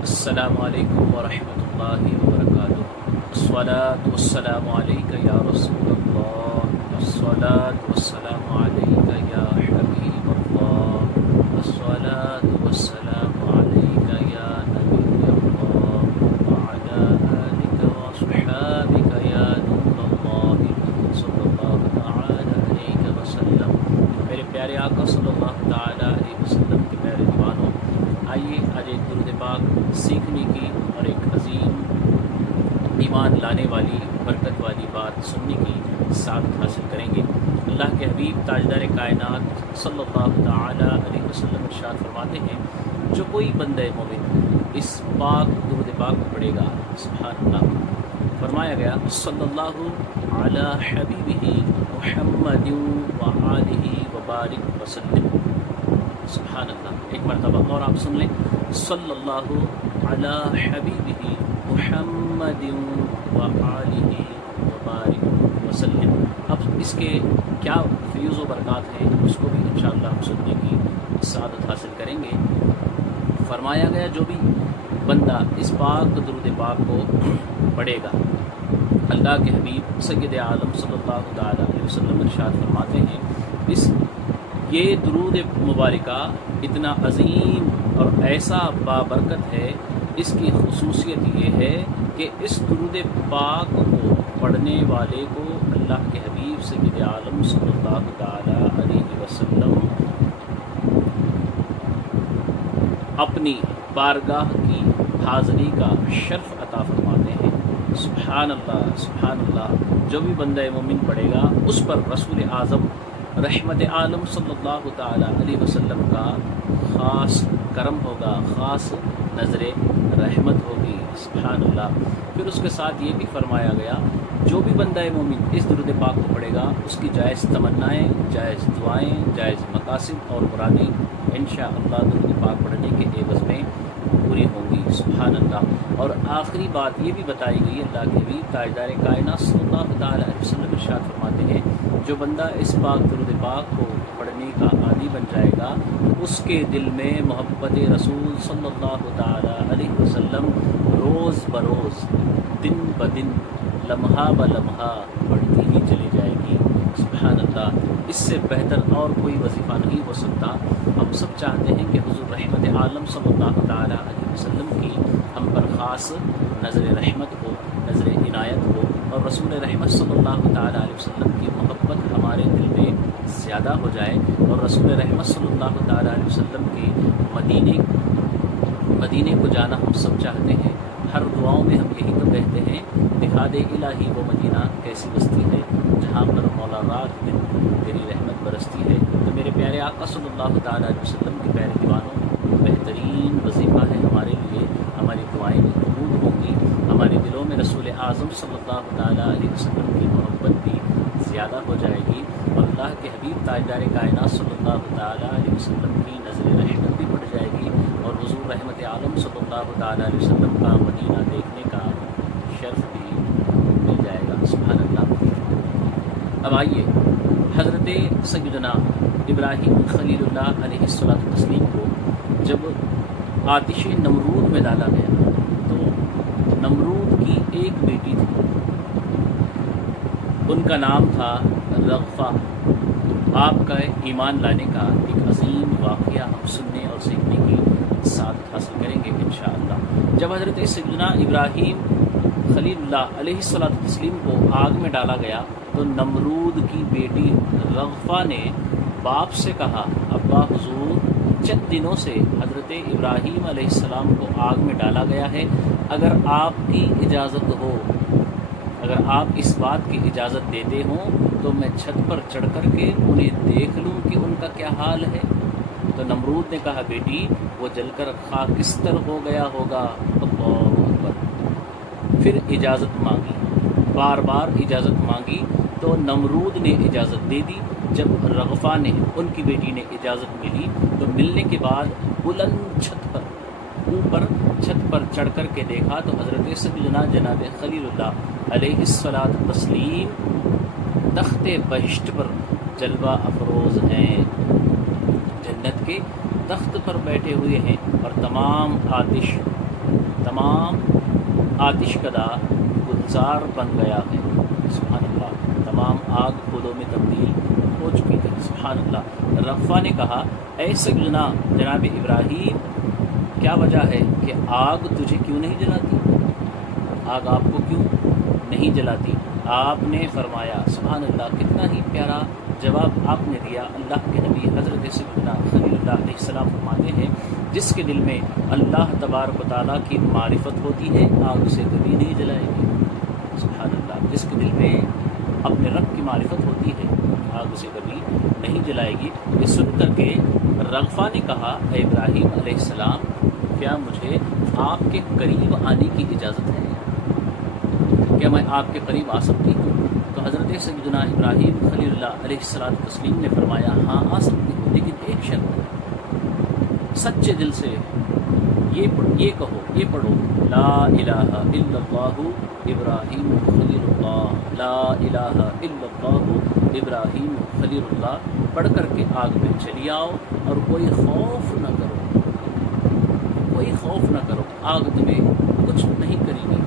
السلام علیکم ورحمۃ اللہ وبرکاتہ۔ الصلاۃ والسلام علیک یا رسول اللہ، الصلاۃ والسلام علیک یا حبیب اللہ، الصلاۃ والسلام علیک یا نبی اللہ، وعلی آلک وصحابک یا نور اللہ صلی اللہ تعالی علیہ وسلم۔ میرے پیارے آقا صلی اللہ تعالی علیہ وسلم کے پیارے دیوانوں، آئیے آج ایک درود پاک سیکھنے کی اور ایک عظیم ایمان لانے والی برکت والی بات سننے کی سعادت حاصل کریں گے۔ اللہ کے حبیب تاجدار کائنات صلی اللہ تعالی علیہ وسلم ارشاد فرماتے ہیں، جو کوئی بندہ مومن اس پاک درود پاک کو پڑھے گا، سبحان اللہ، فرمایا گیا صلی اللہ علی حبیبہ محمد وآلہ وبارک وسلم، سبحان اللہ۔ ایک مرتبہ اور آپ سن لیں، صلی اللہ علی حبیبہ محمد وآلہ وبارک وسلم۔ اب اس کے کیا فیوز و برکات ہیں اس کو بھی انشاءاللہ ہم سننے کی سعادت حاصل کریں گے۔ فرمایا گیا جو بھی بندہ اس پاک درود پاک کو پڑھے گا، اللہ کے حبیب سید عالم صلی اللہ تعالی علیہ وسلم ارشاد فرماتے ہیں، یہ درود مبارکہ اتنا عظیم اور ایسا بابرکت ہے، اس کی خصوصیت یہ ہے کہ اس درود پاک کو پڑھنے والے کو اللہ کے حبیب سید عالم صلی اللہ تعالی علیہ وسلم اپنی بارگاہ کی حاضری کا شرف عطا فرماتے ہیں۔ سبحان اللہ، سبحان اللہ۔ جو بھی بندہ مومن پڑھے گا اس پر رسول اعظم رحمت عالم صلی اللہ تعالی علیہ وسلم کا خاص کرم ہوگا، خاص نظر رحمت ہوگی، سبحان اللہ۔ پھر اس کے ساتھ یہ بھی فرمایا گیا، جو بھی بندہ مومن اس درود پاک کو پڑھے گا اس کی جائز تمنائیں، جائز دعائیں، جائز مقاصد اور مرادیں انشاءاللہ درود پاک پڑھنے کے عوض میں پوری ہوں گی، سبحان اللہ۔ اور آخری بات یہ بھی بتائی گئی، اللہ کے حبیب تاجدار کائنات صلی اللہ تعالی علیہ وسلم ارشاد فرماتے ہیں، جو بندہ اس پاک درود پاک کو پڑھنے کا عادی بن جائے گا، اس کے دل میں محبت رسول صلی اللہ تعالی علیہ وسلم روز بروز، دن بدن، لمحہ بلمحہ بڑھتی ہی چلی جائے گی، سبحان اللہ۔ اس سے بہتر اور کوئی وظیفہ نہیں ہو سکتا۔ ہم سب چاہتے ہیں کہ حضور رحمت عالم صلی اللہ تعالی علیہ وسلم کی ہم پر خاص نظر رحمت ہو، نظر عنایت ہو، اور رسول رحمت صلی اللہ تعالی علیہ وسلم کی محبت ہمارے دل میں زیادہ ہو جائے، اور رسول رحمت صلی اللہ تعالی علیہ وسلم کی مدینے کو جانا ہم سب چاہتے ہیں۔ ہر دعاؤں میں ہم یہی تو کہتے ہیں، دکھا دے الہی وہ مدینہ کیسی بستی ہے، جہاں پر مولا رات دن تیری رحمت برستی ہے۔ تو میرے پیارے آقا صلی اللہ تعالی علیہ وسلم کے پیارے دیوانوں، بہترین وظیفہ ہے ہمارے لیے، ہماری دعائیں بھی قبول ہوں گی، ہمارے دلوں میں رسول اعظم صلی اللہ تعالی علیہ وسلم کی محبت بھی زیادہ ہو جائے گی، اور اللہ کے حبیب تاجدار کائنات صلی اللہ تعالی علیہ وسلم کی نظر رحمت بھی بڑھ جائے گی، اور حضور رحمت عالم صلی اللہ تعالی علیہ وسلم کا مدینہ دیکھنے کا شرف بھی مل جائے گا، سبحان اللہ۔ اب آئیے، حضرت سیدنا ابراہیم خلیل اللہ علیہ السلام کو جب آتش نمرود میں ڈالا گیا تو نمرود کی ایک بیٹی تھی، ان کا نام تھا رغفہ۔ آپ کا ایمان لانے کا ایک عظیم واقعہ ہم سننے اور سیکھنے کی سعادت حاصل کریں گے انشاءاللہ۔ جب حضرت سیدنا ابراہیم خلیل اللہ علیہ السلام کو آگ میں ڈالا گیا تو نمرود کی بیٹی رغفہ نے باپ سے کہا، ابا حضور، چند دنوں سے حضرت ابراہیم علیہ السلام کو آگ میں ڈالا گیا ہے، اگر آپ کی اجازت ہو، اگر آپ اس بات کی اجازت دیتے ہوں تو میں چھت پر چڑھ کر کے انہیں دیکھ لوں کہ ان کا کیا حال ہے۔ تو نمرود نے کہا، بیٹی، وہ جل کر خاکستر ہو گیا ہوگا۔ اللہ اکبر۔ پھر اجازت مانگی، بار بار اجازت مانگی تو نمرود نے اجازت دے دی۔ جب رغفہ نے، ان کی بیٹی نے اجازت ملی تو ملنے کے بعد بلند اوپر چھت پر چڑھ کر کے دیکھا تو حضرت سیدنا جناب خلیل اللہ علیہ السلام تخت بہشت پر جلوہ افروز ہیں، جنت کے تخت پر بیٹھے ہوئے ہیں اور تمام آتش کدا گلزار بن گیا ہے۔ سبحان اللہ، تمام آگ پھولوں میں تبدیل ہو چکی تھی۔ سبحان اللہ۔ رغفہ نے کہا، اے سیدنا جناب ابراہیم، کیا وجہ ہے کہ آگ تجھے کیوں نہیں جلاتی؟ آگ آپ کو کیوں نہیں جلاتی؟ آپ نے فرمایا، سبحان اللہ، کتنا ہی پیارا جواب آپ نے دیا۔ اللہ کے نبی حضرت سیدنا خلیل اللہ علیہ السلام فرماتے ہیں، جس کے دل میں اللہ تبارک و تعالیٰ کی معرفت ہوتی ہے آگ سے کبھی نہیں جلائے گی۔ سبحان اللہ، جس کے دل میں اپنے رب کی معرفت ہوتی ہے آگ سے کبھی نہیں جلائے گی۔ یہ سن کر کے رغفہ نے کہا، اے ابراہیم علیہ السلام، کیا مجھے آپ کے قریب آنے کی اجازت ہے؟ کیا میں آپ کے قریب آ سکتی ہوں؟ تو حضرت سیدنا ابراہیم خلیل اللہ علیہ السلام نے فرمایا، ہاں آ سکتی ہوں، لیکن ایک شرط ہے، سچے دل سے یہ پڑھو، لا الہ الا اللہ ابراہیم خلیل اللہ، لا الہ الا اللہ ابراہیم خلیل اللہ پڑھ کر کے آگ میں چلی آؤ، اور کوئی خوف نہ کرو، آگ تمہیں کچھ نہیں کرے گی۔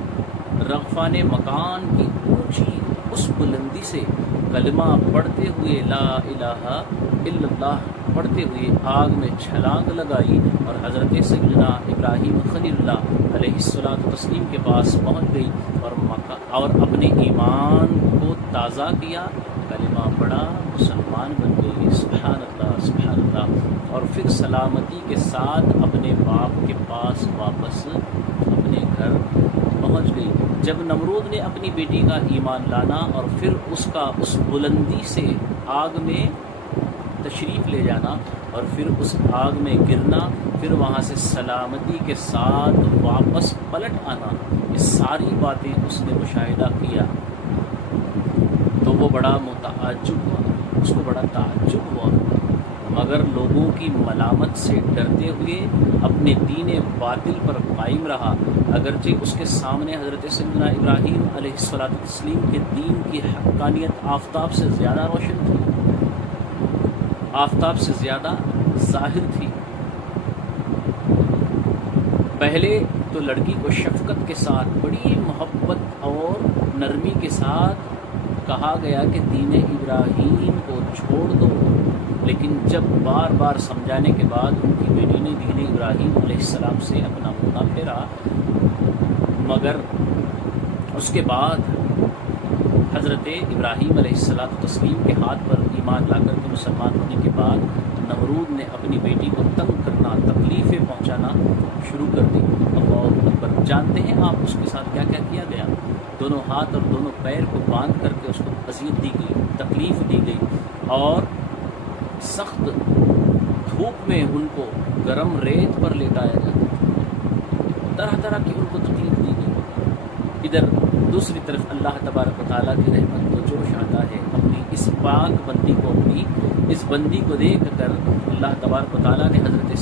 رغفہ نے مکان کی اونچی اس بلندی سے کلمہ پڑھتے ہوئے، لا الہ الا اللہ پڑھتے ہوئے آگ میں چھلانگ لگائی اور حضرت سیدنا ابراہیم خلیل اللہ علیہ السلام کے پاس پہنچ گئی اور اپنے ایمان کو تازہ کیا، کلمہ پڑھا، مسلمان بن گئی۔ سبحان اللہ، سبحان اللہ۔ اور پھر سلامتی کے ساتھ اپنے باپ کے پاس واپس اپنے گھر پہنچ گئی۔ جب نمرود نے اپنی بیٹی کا ایمان لانا اور پھر اس کا اس بلندی سے آگ میں تشریف لے جانا اور پھر اس آگ میں گرنا، پھر وہاں سے سلامتی کے ساتھ واپس پلٹ آنا، یہ ساری باتیں اس نے مشاہدہ کیا تو وہ بڑا متعجب ہوا، اس کو بڑا تعجب ہوا، مگر لوگوں کی ملامت سے ڈرتے ہوئے اپنے دین باطل پر قائم رہا، اگرچہ اس کے سامنے حضرت سیدنا ابراہیم علیہ السلام کے دین کی حقانیت آفتاب سے زیادہ روشن تھی، آفتاب سے زیادہ ظاہر تھی۔ پہلے تو لڑکی کو شفقت کے ساتھ، بڑی محبت اور نرمی کے ساتھ کہا گیا کہ دین ابراہیم کو چھوڑ دو، لیکن جب بار بار سمجھانے کے بعد ان کی بیٹی نے دین ابراہیم علیہ السلام سے اپنا منہ نہ پھیرا، مگر اس کے بعد حضرت ابراہیم علیہ السلام کے ہاتھ پر ایمان لا کر کے مسلمان ہونے کے بعد نمرود نے اپنی بیٹی کو تنگ کرنا، تکلیفیں پہنچانا شروع کر دی۔ اللہ اکبر۔ جانتے ہیں آپ اس کے ساتھ کیا کیا کیا گیا؟ دونوں ہاتھ اور دونوں پیر کو باندھ کر کے اس کو اذیت دی گئی، تکلیف دی گئی، اور سخت دھوپ میں ان کو گرم ریت پر لیٹایا گیا، طرح طرح کی ان کو تکلیف دی گئی۔ ادھر دوسری طرف اللہ تبارک و تعالیٰ کی رحمت کو جوش آتا ہے اپنی اس پاک بندی کو، اپنی اس بندی کو دیکھ کر اللہ تبارک و تعالیٰ نے حضرت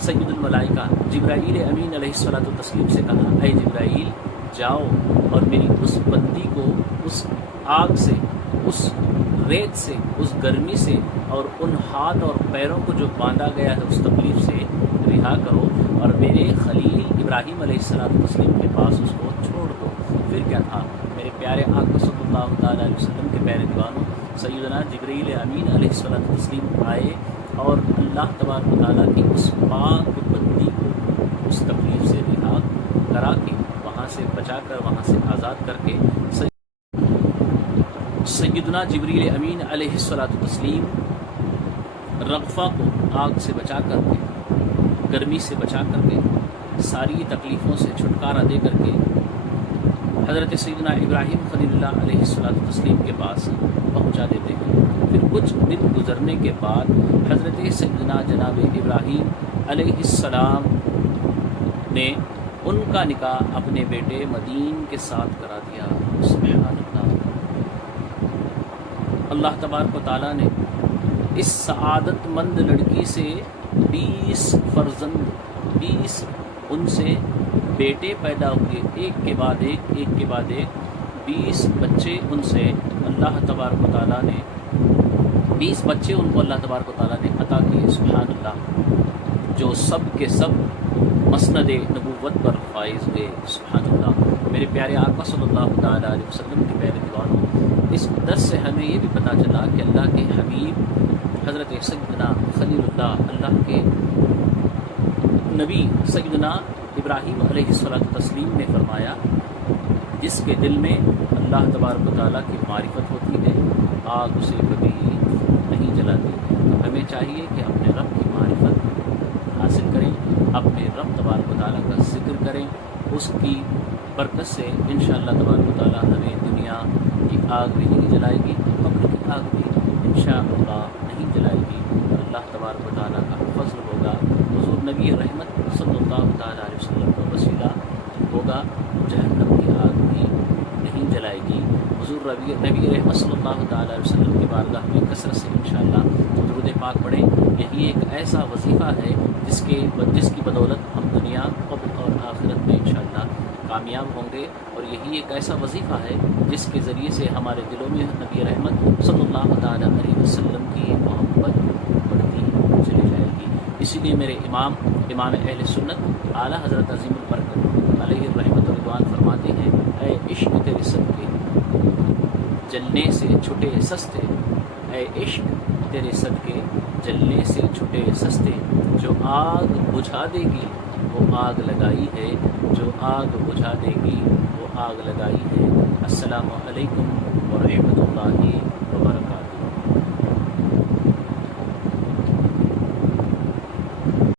سید الملائکہ جبرائیل امین علیہ السلام سے کہا، اے جبرائیل، جاؤ اور میری اس بندی کو اس آگ سے، اس ریت سے، اس گرمی سے، اور ان ہاتھ اور پیروں کو جو باندھا گیا ہے اس تکلیف سے رہا کرو، اور میرے خلیل ابراہیم علیہ السلام کے پاس اس کو چھوڑ دو۔ پھر کیا تھا؟ میرے پیارے آقا صلی اللہ تعالیٰ علیہ وسلم کے پیارے دیوانوں، سیدنا جبرائیل امین علیہ السلام آئے اور اللہ تبارک و تعالیٰ کی اس پاک بندی کو اس تکلیف سے رہا کرا کے، وہاں سے بچا کر، وہاں سے آزاد کر کے، سیدنا جبرائیل امین علیہ السلام رغفہ کو آگ سے بچا کر کے، گرمی سے بچا کر کے، ساری تکلیفوں سے چھٹکارا دے کر کے حضرت سیدنا ابراہیم خلیل اللہ علیہ السلام کے پاس پہنچا دیتے ہیں۔ پھر کچھ دن گزرنے کے بعد حضرت سیدنا جناب ابراہیم علیہ السلام نے ان کا نکاح اپنے بیٹے مدین کے ساتھ کرا دیا۔ سبحان اللہ۔ اللہ تبارک و تعالیٰ نے اس سعادت مند لڑکی سے 20 فرزند، 20 ان سے بیٹے پیدا ہوئے، ایک کے بعد ایک، ایک کے بعد ایک، 20 بچے ان سے اللہ تبارک و تعالیٰ نے 20 بچے ان کو اللہ تبارک و تعالیٰ نے عطا کیے، سبحان اللہ، جو سب کے سب مسند نبوت پر فائز ہوئے، سبحان اللہ۔ میرے پیارے آقا صلی اللہ تعالیٰ علیہ وسلم کے پیارے دیوانوں، اس درس سے ہمیں یہ بھی پتہ چلا کہ اللہ کے حبیب حضرت سیدنا خلیل اللہ، اللہ کے نبی سیدنا ابراہیم علیہ السلام نے فرمایا، جس کے دل میں اللہ تبارک و تعالیٰ کی معرفت ہوتی ہے آگ اسے کبھی نہیں جلاتی۔ تو ہمیں چاہیے کہ اپنے رب کی معرفت حاصل کریں، اپنے رب تبارک و تعالیٰ کا ذکر کریں، اس کی برکت سے انشاءاللہ تبارک و تعالیٰ ہمیں دنیا کی آگ بھی نہیں جلائے گی، قبر کی آگ بھی انشاءاللہ نہیں جلائے گی۔ اللہ تبارک و تعالیٰ کا فضل ہوگا، حضور نبی رحمت صلی اللہ تعالیٰ علیہ وسلم کا وسیلہ ہوگا، جہنم کی آگ بھی نہیں جلائے گی۔ حضور نبی رحمت صلی اللہ تعالیٰ علیہ وسلم کی بارگاہ میں کثرت سے انشاءاللہ درود پاک پڑھیں۔ یہی ایک ایسا وظیفہ ہے جس کی بدولت ہم دنیا قبر اور آخرت میں انشاءاللہ کامیاب ہوں گے، اور یہی ایک ایسا وظیفہ ہے جس کے ذریعے سے ہمارے دلوں میں نبی رحمت صلی اللہ تعالیٰ علیہ وسلم کی محبت بڑھتی چلی جائے گی۔ اسی لیے میرے امام اہل سنت اعلیٰ حضرت عظیم البرکت علیہ الرحمت و رضوان فرماتے ہیں، اے عشق تیرے صدقے جلنے سے چھٹے سستے، اے عشق تیرے صدقے جلنے سے چھٹے سستے، جو آگ بجھا دے گی وہ آگ لگائی ہے، جو آگ بجھا دے گی وہ آگ لگائی ہے۔ السلام علیکم ورحمۃ اللہ